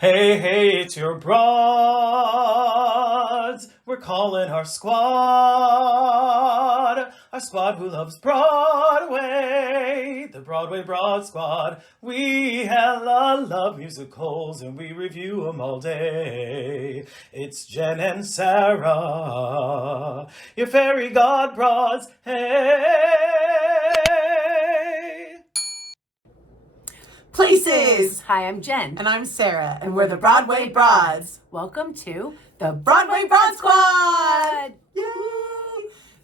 Hey, hey, it's your broads. We're calling our squad who loves Broadway, the Broadway Broad Squad. We hella love musicals and we review them all day. It's Jen and Sarah, your fairy god broads. Hey. Places! Hi, I'm Jen. And I'm Sarah, and we're the Broadway Broads. Welcome to the Broadway Broad Squad! Yay!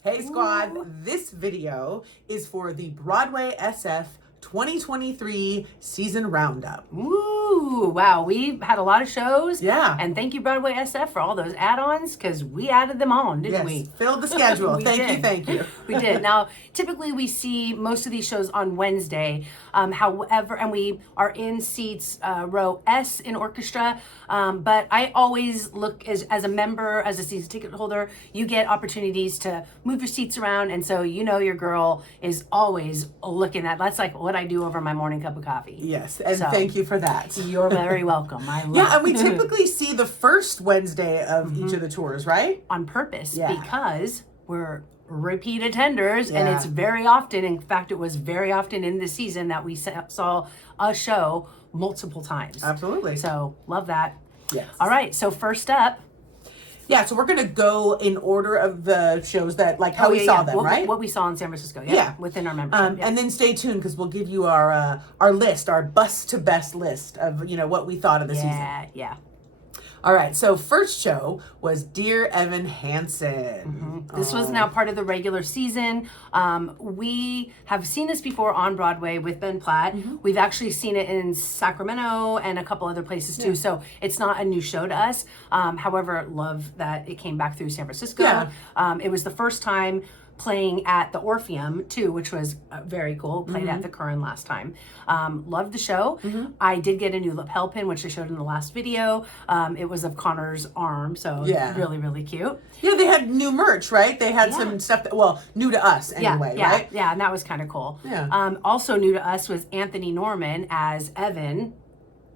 Hey squad, this video is for the Broadway SF 2023 season roundup. Ooh, wow, we've had a lot of shows. Yeah. And thank you, Broadway SF, for all those add-ons, because we added them on, didn't we? Filled the schedule. Thank you. We did. Now, typically we see most of these shows on Wednesday. However, and we are in seats row S in orchestra. But I always look as a member, as a season ticket holder, you get opportunities to move your seats around. And so you know your girl is always looking at, that's like what I do over my morning cup of coffee. Yes, and so, thank you for that. You're very welcome. And we typically see the first Wednesday of each of the tours, right? On purpose, because we're repeat attenders, and it's very often, in fact, it was very often in this season that we saw a show multiple times. Absolutely. So, love that. Yes. All right, so first up. Yeah, so we're going to go in order of the shows that, like, how we saw them, right? What we saw in San Francisco, within our membership. And then stay tuned, because we'll give you our list, our bust to best list of, you know, what we thought of the season. Yeah. All right, so first show was Dear Evan Hansen. This was now part of the regular season. We have seen this before on Broadway with Ben Platt. We've actually seen it in Sacramento and a couple other places too, so it's not a new show to us. However, love that it came back through San Francisco. Yeah. It was the first time playing at the Orpheum too, which was very cool. Played at the Curran last time. Loved the show. I did get a new lapel pin, which I showed in the last video. It was of Connor's arm, so really, really cute. Yeah, they had new merch, right? They had some stuff that, well, new to us anyway, right? Yeah, and that was kind of cool. Yeah. Also new to us was Anthony Norman as Evan.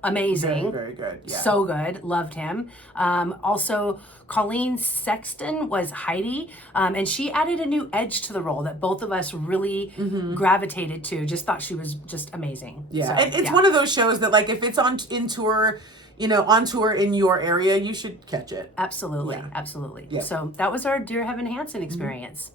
Amazing. Very good. Yeah. So good. Loved him. Also, Colleen Sexton was Heidi, and she added a new edge to the role that both of us really gravitated to. Just thought she was just amazing. Yeah, so, and it's one of those shows that, like, if it's on tour in your area, you should catch it. Absolutely. Yeah. Yeah. So that was our Dear Evan Hansen experience.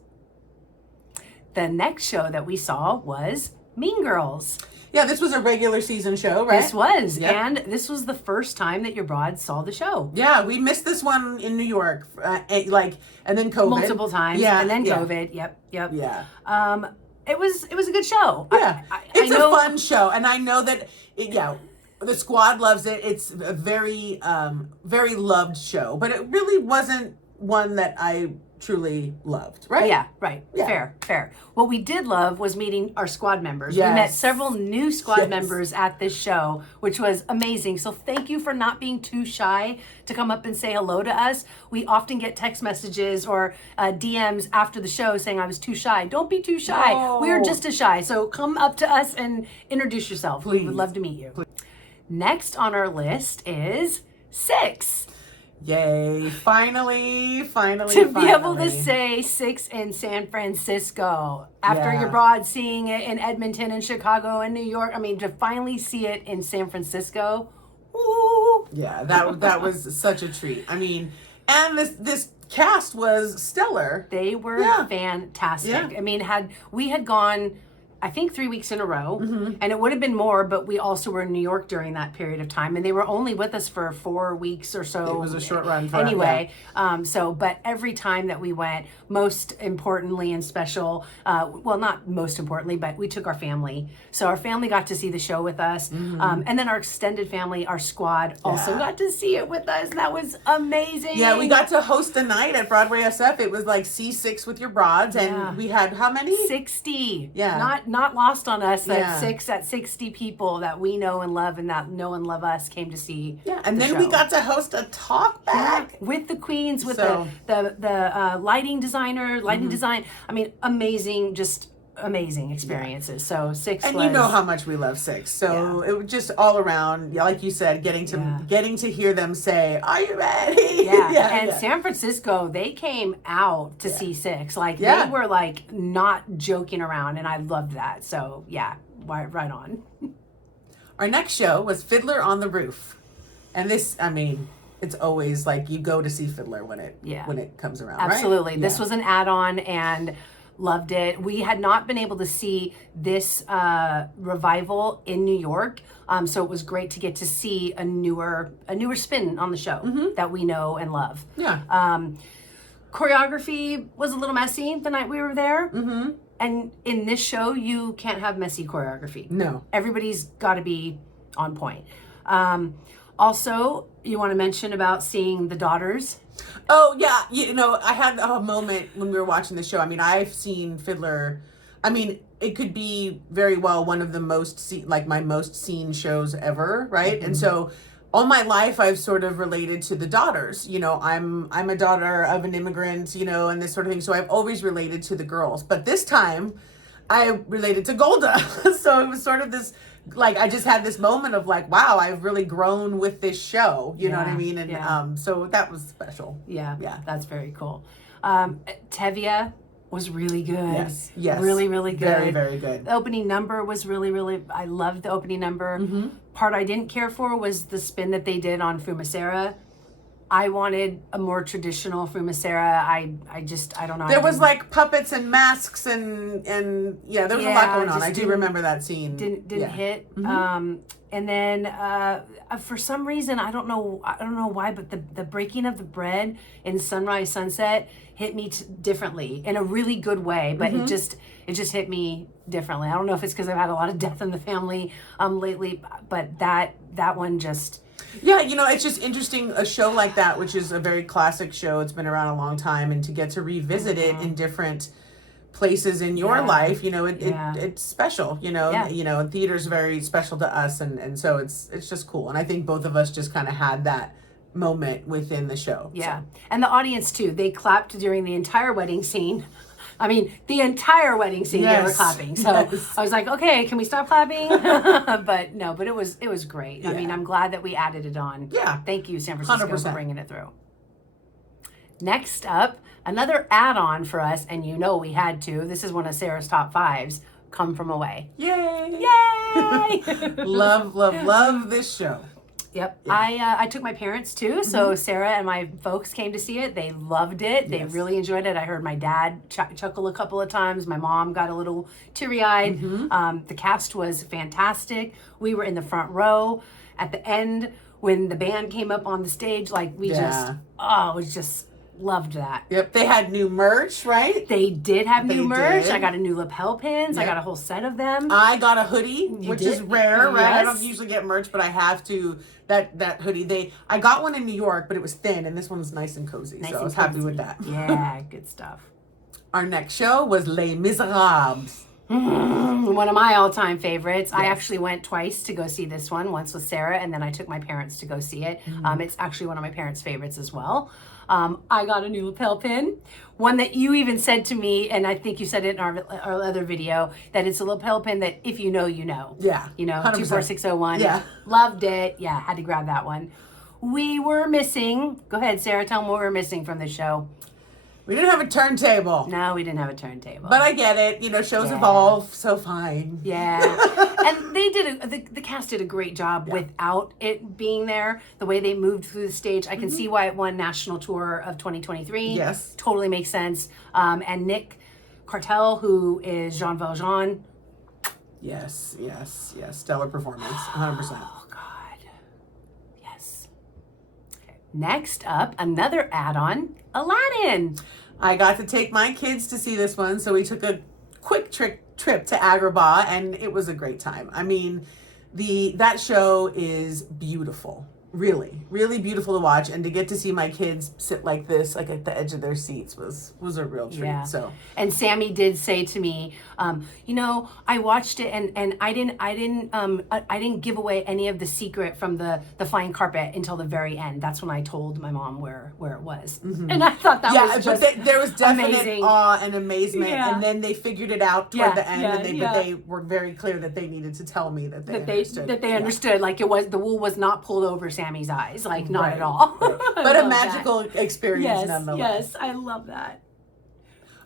The next show that we saw was Mean Girls. Yeah, this was a regular season show, right? This was, and this was the first time that your broad saw the show. Yeah, we missed this one in New York, and then COVID. Multiple times, and then COVID. Yep. Yeah. It was a good show. Yeah, it's a fun show, and I know that the squad loves it. It's a very, very loved show, but it really wasn't one that I truly loved, right? Yeah, right. Yeah. Fair. What we did love was meeting our squad members. Yes. We met several new squad members at this show, which was amazing. So thank you for not being too shy to come up and say hello to us. We often get text messages or DMs after the show saying I was too shy. Don't be too shy. No. We're just as shy. So come up to us and introduce yourself. Please. We would love to meet you. Please. Next on our list is 6. Yay, finally. To be able to say 6 in San Francisco after your broad seeing it in Edmonton and Chicago and New York. I mean, to finally see it in San Francisco. Woo! Yeah, that was such a treat. I mean, and this cast was stellar. They were fantastic. Yeah. I mean, we had gone, I think 3 weeks in a row, and it would have been more, but we also were in New York during that period of time, and they were only with us for 4 weeks or so. It was a short run for anyway. But every time that we went, most importantly and special, well, not most importantly, but we took our family. So our family got to see the show with us, and then our extended family, our squad, also got to see it with us. That was amazing. Yeah, we got to host a night at Broadway SF. It was like C6 with your broads, and we had how many? 60. Yeah. Not lost on us that 60 people that we know and love and that know and love us came to see. Yeah, and then we got to host a talk back with the queens, with the lighting designer, design. I mean, amazing, just amazing experiences. So Six And was, you know how much we love Six. So it was just all around, like you said, getting to hear them say, "Are you ready?" Yeah. San Francisco, they came out to see Six. Like they were like not joking around, and I loved that. So yeah, right on. Our next show was Fiddler on the Roof. And this, I mean, it's always like you go to see Fiddler when it comes around, Absolutely. right? This was an add-on and loved it. We had not been able to see this revival in New York. So it was great to get to see a newer spin on the show that we know and love. Yeah. Choreography was a little messy the night we were there. Mm-hmm. And in this show, you can't have messy choreography. No. Everybody's got to be on point. Also, you want to mention about seeing the daughters? Oh, yeah. You know, I had a moment when we were watching the show. I mean, I've seen Fiddler. I mean, it could be very well one of the my most seen shows ever, right? Mm-hmm. And so all my life I've sort of related to the daughters. You know, I'm a daughter of an immigrant, you know, and this sort of thing. So I've always related to the girls. But this time I related to Golda. So it was sort of this, like, I just had this moment of like, wow, I've really grown with this show. You know what I mean? And so that was special. Yeah. That's very cool. Tevye was really good. Yes. Really, really good. Very, very good. The opening number was really, really, I loved the opening number. Mm-hmm. Part I didn't care for was the spin that they did on Fumasera. I wanted a more traditional Fumasera. I don't know. There was like puppets and masks and there was a lot going on. I do remember that scene. Didn't hit. Mm-hmm. And then for some reason, I don't know why, but the breaking of the bread in Sunrise Sunset hit me differently in a really good way, but it just hit me differently. I don't know if it's because I've had a lot of death in the family lately, but that one just. Yeah, you know, it's just interesting, a show like that, which is a very classic show. It's been around a long time, and to get to revisit it in different places in your life, you know, it's special, you know. You know, theater's very special to us, and so it's just cool. And I think both of us just kind of had that moment within the show. Yeah. So. And the audience too, they clapped during the entire wedding scene. I mean, the entire wedding scene, they were clapping. So I was like, okay, can we stop clapping? But it was great. Yeah. I mean, I'm glad that we added it on. Yeah. Thank you, San Francisco, 100%. for bringing it through. Next up, another add-on for us, and you know we had to. This is one of Sarah's top 5s, Come From Away. Yay! Yay! love this show. Yep. Yeah. I took my parents too. So Sarah and my folks came to see it. They loved it. They really enjoyed it. I heard my dad chuckle a couple of times. My mom got a little teary-eyed. The cast was fantastic. We were in the front row. At the end, when the band came up on the stage, like we just loved that. Yep. They had new merch, right? They did have new merch. I got a new lapel pins. Yep. I got a whole set of them. I got a hoodie, which is rare, right? I don't usually get merch, but I have to. That hoodie, I got one in New York, but it was thin, and this one's nice and cozy. So I was happy with that. Yeah, good stuff. Our next show was Les Misérables. One of my all-time favorites. Yes. I actually went twice to go see this one. Once with Sarah, and then I took my parents to go see it. It's actually one of my parents' favorites as well. I got a new lapel pin, one that you even said to me, and I think you said it in our other video, that it's a lapel pin that if you know, you know. Yeah. You know, 100%. 24601. Yeah. Loved it. Yeah, had to grab that one. We were missing, go ahead, Sarah, tell them what we were missing from the show. We didn't have a turntable. No, we didn't have a turntable. But I get it. You know, shows evolve, so fine. Yeah. And they the cast did a great job without it being there. The way they moved through the stage, I can see why it won National Tour of 2023. Yes. Totally makes sense. And Nick Cartel, who is Jean Valjean. Yes. Stellar performance, 100%. Oh, God. Yes. Okay. Next up, another add-on, Aladdin. I got to take my kids to see this one, so we took a quick trip to Agrabah, and it was a great time. I mean, that show is beautiful, Really, really beautiful to watch, and to get to see my kids sit like this, like at the edge of their seats, was a real treat. Yeah. So, and Sammy did say to me, I watched it and I didn't give away any of the secret from the flying carpet until the very end. That's when I told my mom where it was, and I thought that was just there was definite amazing. awe and amazement, Yeah. and then they figured it out toward the end, Yeah, but they were very clear that they needed to tell me that they understood. That they Yeah. understood, like the wool was not pulled over Sammy's eyes, like not at all. But a magical experience nonetheless. Yes, I love that.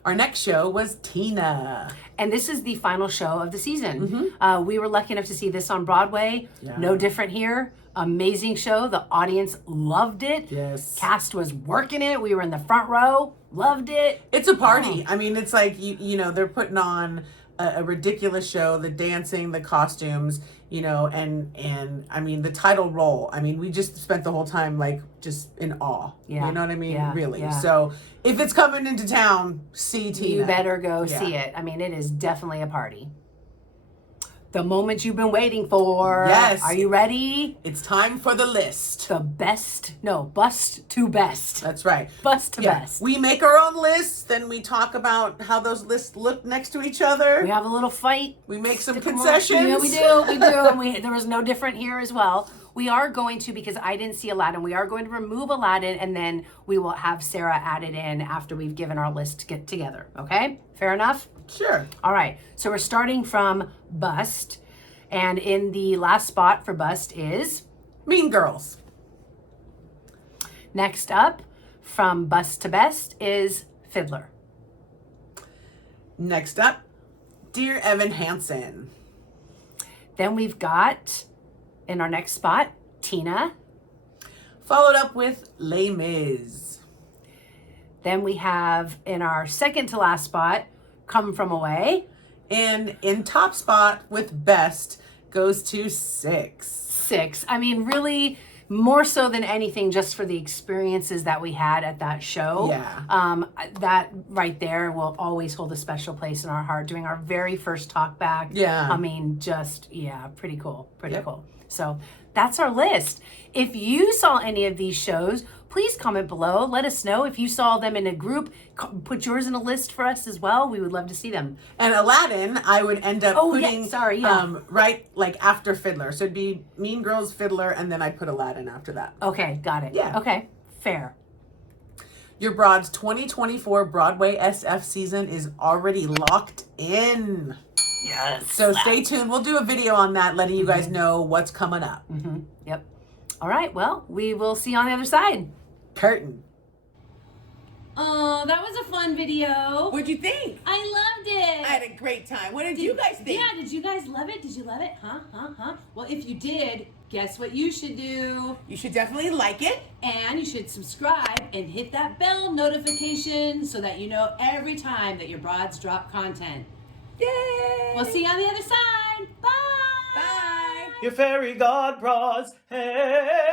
Our next show was Tina. And this is the final show of the season. We were lucky enough to see this on Broadway. Yeah. No different here. Amazing show. The audience loved it. Yes. Cast was working it. We were in the front row. Loved it. It's a party. I mean, it's like, you know, they're putting on a ridiculous show, the dancing, the costumes, you know, and I mean, the title role. I mean, we just spent the whole time like just in awe. Yeah. You know what I mean? Yeah. Really. Yeah. So if it's coming into town, see Tina. You better go Yeah. see it. I mean, it is definitely a party. The moment you've been waiting for. Yes. Are you ready? It's time for the list. Bust to best. That's right. Bust to best. We make our own lists, then we talk about how those lists look next to each other. We have a little fight. We make some to come concessions. on. Yeah, we do. And there was no different here as well. We are going to, because I didn't see Aladdin, we are going to remove Aladdin, and then we will have Sarah added in after we've given our list to get together. Okay? Fair enough? Sure. All right. So we're starting from Bust. And in the last spot for Bust is... Mean Girls. Next up, from Bust to Best, is Fiddler. Next up, Dear Evan Hansen. Then we've got, in our next spot, Tina. Followed up with Les Mis. Then we have, in our second to last spot, Come From Away. And in top spot with Best goes to 6. 6. I mean, really, more so than anything, just for the experiences that we had at that show. Yeah. That right there will always hold a special place in our heart. Doing our very first talk back. Yeah. I mean, pretty cool. Pretty cool. So that's our list. If you saw any of these shows, please comment below. Let us know if you saw them in a group. Put yours in a list for us as well. We would love to see them. And Aladdin, I would end up putting right like after Fiddler. So it'd be Mean Girls, Fiddler, and then I'd put Aladdin after that. Okay, got it. Yeah. Okay, fair. Your Broad's 2024 Broadway SF season is already locked in. Yes. So stay tuned. We'll do a video on that, letting you guys know what's coming up. Yep. All right. Well, we will see you on the other side. Curtain. Oh, that was a fun video. What'd you think? I loved it. I had a great time. What did you guys think? Yeah, did you guys love it? Did you love it? Huh? Well, if you did, guess what you should do? You should definitely like it. And you should subscribe and hit that bell notification so that you know every time that your broads drop content. Yay! We'll see you on the other side. Bye! Bye! Your fairy god broads, hey.